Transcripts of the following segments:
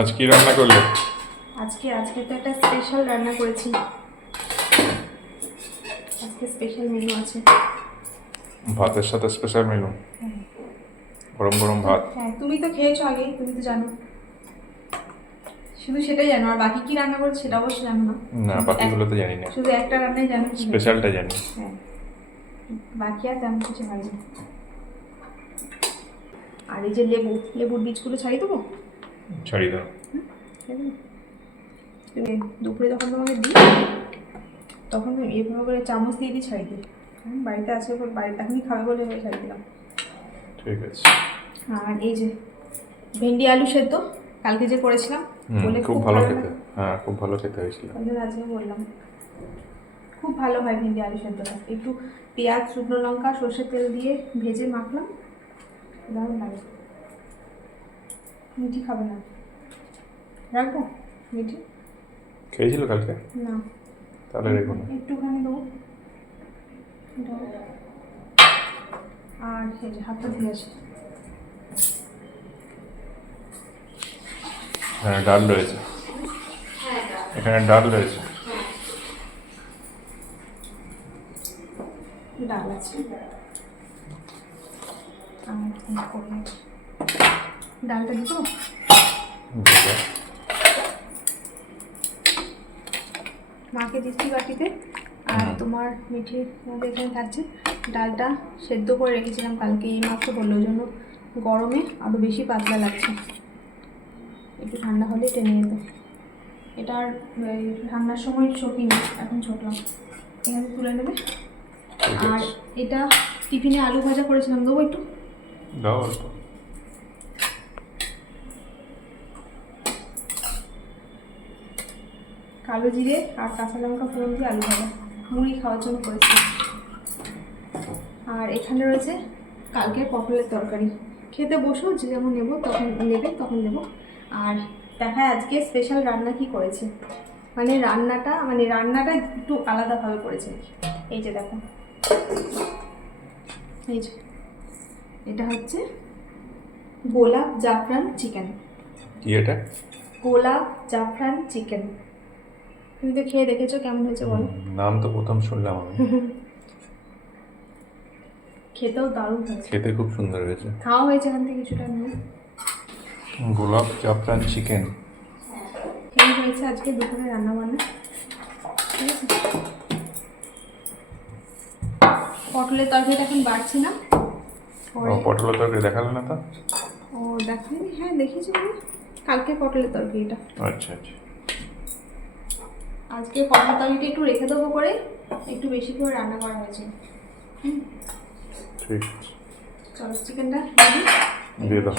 আজ কি রান্না করলে? আজকে আজকে তো একটা স্পেশাল রান্না করেছি। আজকে স্পেশাল মেনু আছে। ভাতের সাথে স্পেশাল মেনু গরম গরম ভাত? হ্যাঁ তুমি তো খেয়েছো আগে তুমি তো জানো। শুধু সেটাই জানো আর বাকি কি রান্না করেছ সেটা অবশ্য জানো না। না বাকিগুলো তো জানি না। শুধু একটা রান্নাই জানো স্পেশালটা জানি। হ্যাঁ। বাকি আর তেমন কিছু হয়নি। আর এই যে লেবু লেবুর বীজগুলো ছাড়িয়ে দেবো? ছাড়িয়ে দাও। তুমি দুপুরে যখন তোমাকে দিই তখন এভাবে করে চামচ দিয়ে দিই ছাড়িয়ে দিই। বাড়িতে আছে বলে বাড়িতে এখনই খাবে বলে আমি ছাড়িয়ে দিলাম। ঠিক আছে। আর এই যে ভেন্ডি আলু সেদ্ধ কালকে যে করেছিলাম বলে খুব ভালো খেতে। হ্যাঁ খুব ভালো খেতে হয়েছিল। আজকে বললাম খুব ভালো হয় ভেন্ডি আলু সেদ্ধটা একটু পেঁয়াজ শুকনো লঙ্কা সর্ষের তেল দিয়ে ভেজে মাখলাম। দারুণ লাগে। মিঠি খাবে না। রাখব? মিঠি? খেয়েছিল কালকে? না। তাহলে রেখো না। একটুখানি দেবো। আর এই যে হাতটা ধুয়ে আসি। হ্যাঁ ডাল রয়েছে। এখানে ডাল রয়েছে। ডাল আছে। আর কি করব? ডালটা দিয়ে মাকে দিচ্ছি বাটিতে। আর তোমার মিঠির মধ্যে এখানে থাকছে ডালটা সেদ্ধ করে রেখেছিলাম কালকে এই মাত্র বলল ওই জন্য গরমে আরও বেশি পাতলা লাগছে। একটু ঠান্ডা হলে টেনে যেত এটা আর ঠান্ডার সময় শকিনি এখন ছোটলাম। এখানে তুলে নেবে। আর এটা টিফিনে আলু ভাজা করেছিলাম। দেবো একটু? দাও কালো জিরে আর কাঁচা লঙ্কা ফোড়ন দিয়ে আলু ভাজা। মুড়ি খাওয়ার জন্য করেছি। আর এখানে রয়েছে কালকে পটলের তরকারি। খেতে বসো যে যেমন নেব তখন নেবে তখন নেব। আর দেখায় আজকে স্পেশাল রান্না কি করেছে? মানে রান্নাটা মানে রান্নাটা একটু আলাদাভাবে করেছে। এই যে দেখো। এই যে। এটা হচ্ছে গোলাপ জাফরান চিকেন। কি এটা? গোলাপ জাফরান চিকেন। তুমি তো খেয়ে দেখেছ কেমন হয়েছে বলো। নাম তো প্রথম শুনলাম আমি। খেতেও দারুণ হয়েছে। খেতে খুব সুন্দর হয়েছে। খাওয়া হয়েছে এখান থেকে কিছুটা নিয়ে। গোলাপ জাফরান চিকেন। এই হয়েছে আজকে দুপুরে রান্না বান্না ঠিক আছে? পটলের তরকারিটা এখন বাড়ছি না? পটলের তরকারি দেখালে না তো? ও দেখাইনি হ্যাঁ দেখেছি কালকে পটলের তরকারিটা। আচ্ছা আচ্ছা। আজকে পটলের তরকারিটা একটু রেখে দেবো করে একটু বেশি করে রান্না করা হয়েছে। ঠিক চলো চিকেনটা দিয়ে দাও।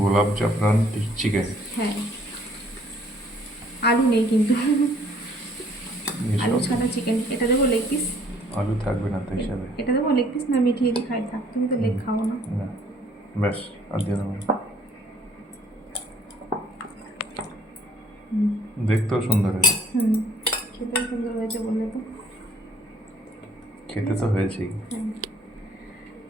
গোলাপ জাফরান চিকেন। হ্যাঁ। আলু নেই কিন্তু। আলু ছাড়া চিকেন। এটা দেবো লেগ পিস আলু থাকবে না তো হিসাবে। এটা দেবো লেগ পিস না? মিঠিয়ে দিয়ে খাই থাক। তুমি তো লেগ খাব না। না। ব্যাস আর দিয়ে দেবো দেখতেও সুন্দর হয়েছে। হুম খেতে সুন্দর হয়েছে বললে তো। খেতে তো হয়েছেই। হ্যাঁ।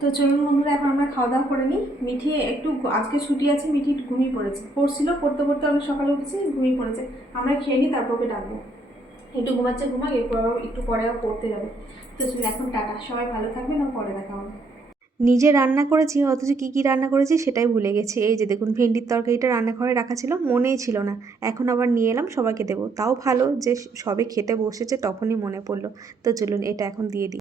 তো চলুন বন্ধুরা এখন আমরা খাওয়া দাওয়া করে নিই। মিঠি একটু আজকে ছুটি আছে মিঠি ঘুমিয়ে পড়েছে। পড়ছিল পড়তে পড়তে অনেক সকালে উঠেছে ঘুমিয়ে পড়েছে। আমরা খেয়ে নিই তারপর ওকে ডাকবো। একটু ঘুমাচ্ছে ঘুমাক এরপর একটু পরে পড়তে যাবে। তো চলুন এখন টাটা। সবাই ভালো থাকবেন আর পরে দেখা হবে। নিজে রান্না করেছি, অথচ কী কী রান্না করেছি সেটাই ভুলে গেছি। এই যে দেখুন, ভেন্ডির তরকারিটা রান্নাঘরে রাখা ছিল, মনেই ছিল না। এখন আবার নিয়ে এলাম, সবাইকে দেবো। তাও ভালো যে সবে খেতে বসেছে, তখনই মনে পড়ল। তো চলুন, এটা এখন দিয়ে দিই।